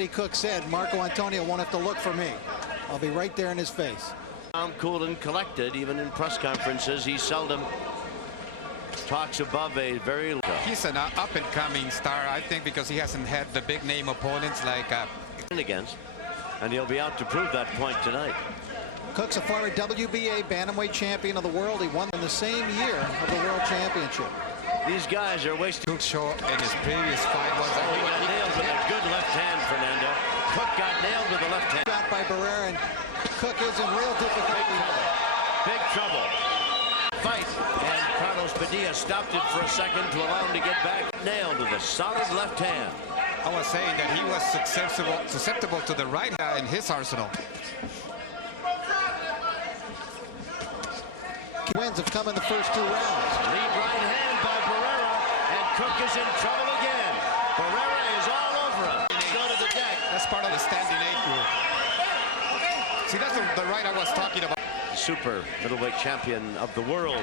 Eddie Cook said, Marco Antonio won't have to look for me. I'll be right there in his face. I'm cool and collected, even in press conferences. He seldom talks above a very low. He's an up-and-coming star, I think, because he hasn't had the big-name opponents like against, and he'll be out to prove that point tonight. Cook's a former WBA Bantamweight champion of the world. He won in the same year of the World Championship. These guys are wasting. Cook show in his previous fight was he got nailed with a good left hand, Fernando. Cook got nailed with a left hand. Got by Barrera, and Cook is in real difficulty. Big trouble. Fight, and Carlos Padilla stopped it for a second to allow him to get back. Nailed with a solid left hand. I was saying that he was susceptible to the right hand in his arsenal. Wins have come in the first 2 rounds. Lead right hand by Barrera, and Cook is in trouble again. Barrera is all over him. Go to the deck. That's part of the standing 8 rule. See, that's the right I was talking about. Super middleweight champion of the world.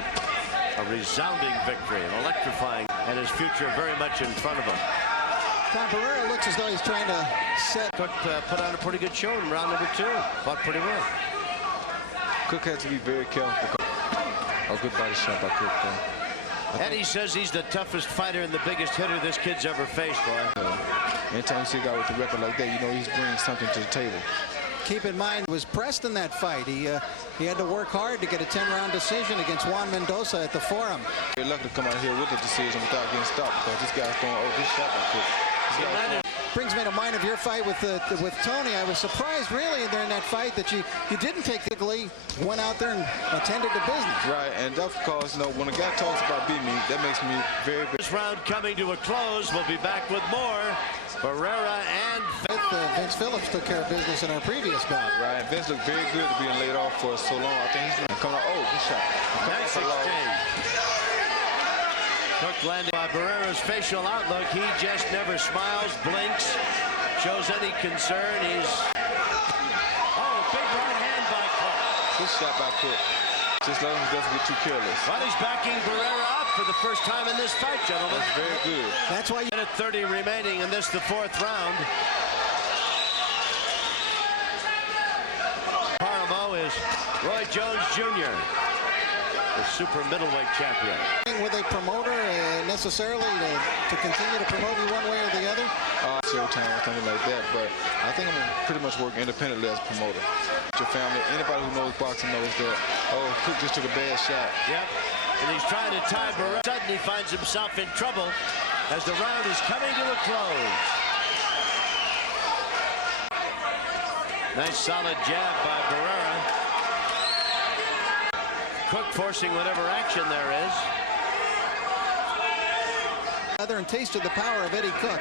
A resounding victory, an electrifying, and his future very much in front of him. Tom Barrera looks as though he's trying to set. Cook put on a pretty good show in round number 2. Fought pretty well. Cook had to be very careful. A good body shot by Cook, though. Eddie says he's the toughest fighter and the biggest hitter this kid's ever faced, boy. Anytime you see a guy with a record like that, you know he's bringing something to the table. Keep in mind, was pressed in that fight. He had to work hard to get a 10-round decision against Juan Mendoza at the Forum. You're lucky to come out here with the decision without getting stopped, because this guy's throwing over this shot by Cook. Brings me to mind of your fight with Tony. I was surprised, really, during that fight that you didn't take the lead, went out there and attended to business. Right, and that's because, you know, when a guy talks about beating me, that makes me very. This round coming to a close. We'll be back with more. Barrera and Vince Phillips took care of business in our previous bout. Right, Vince looked very good to being laid off for so long. I think he's coming out. Oh, good shot. Nice exchange. Cook landing by Barrera's facial outlook. He just never smiles, blinks, shows any concern. He's big right hand by Cook. Good shot by Cook. Just let him doesn't get too careless. But he's backing Barrera up for the first time in this fight, gentlemen. That's very good. That's why. Minute 30 remaining in this, the 4th round. Paramo is Roy Jones Jr., the super middleweight champion. With a promoter necessarily to continue to promote you one way or the other? Showtime or something like that, but I think I'm pretty much working independently as a promoter. Your family, anybody who knows boxing knows that, oh, Cook just took a bad shot. Yep, and he's trying to tie Barrera. Suddenly he finds himself in trouble as the round is coming to a close. Nice solid jab by Barrera. Cook forcing whatever action there is. And tasted the power of Eddie Cook.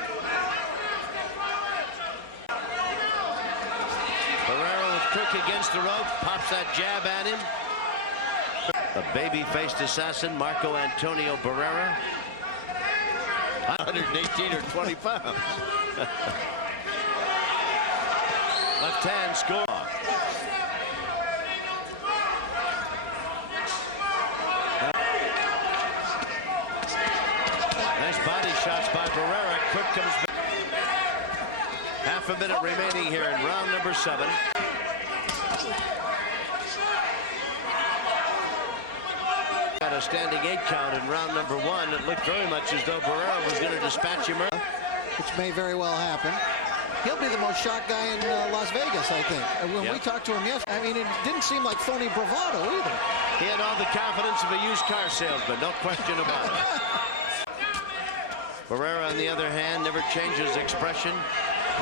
Barrera with Cook against the rope, pops that jab at him. The baby-faced assassin, Marco Antonio Barrera. 118 or 20 pounds. Left hand score. Nice body shots by Barrera. Cook comes back. Half a minute remaining here in round number 7. Got a standing 8 count in round number 1. It looked very much as though Barrera was going to dispatch him. Which may very well happen. He'll be the most shocked guy in Las Vegas, I think. When we talked to him yesterday, I mean, it didn't seem like phony bravado either. He had all the confidence of a used car salesman, no question about it. Barrera, on the other hand, never changes expression.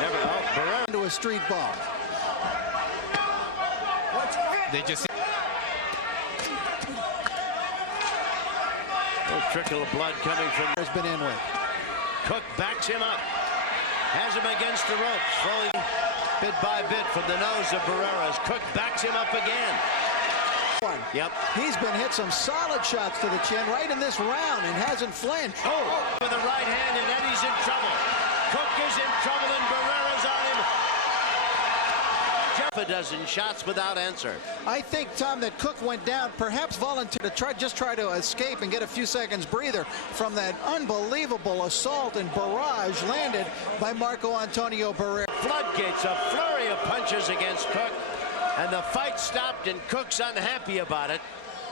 Never. Oh, Barrera into a street ball. They just. A trickle of blood coming from. Has been in with. Cook backs him up. Has him against the ropes, rolling bit by bit from the nose of Barrera as Cook backs him up again. Yep. He's been hit some solid shots to the chin right in this round and hasn't flinched. Oh, with the right hand, and Eddie's in trouble. Cook is in trouble and Barrera's on him. a dozen shots without answer. I think, Tom, that Cook went down, perhaps volunteered to try to escape and get a few seconds breather from that unbelievable assault and barrage landed by Marco Antonio Barrera. Floodgates, a flurry of punches against Cook, and the fight stopped, and Cook's unhappy about it.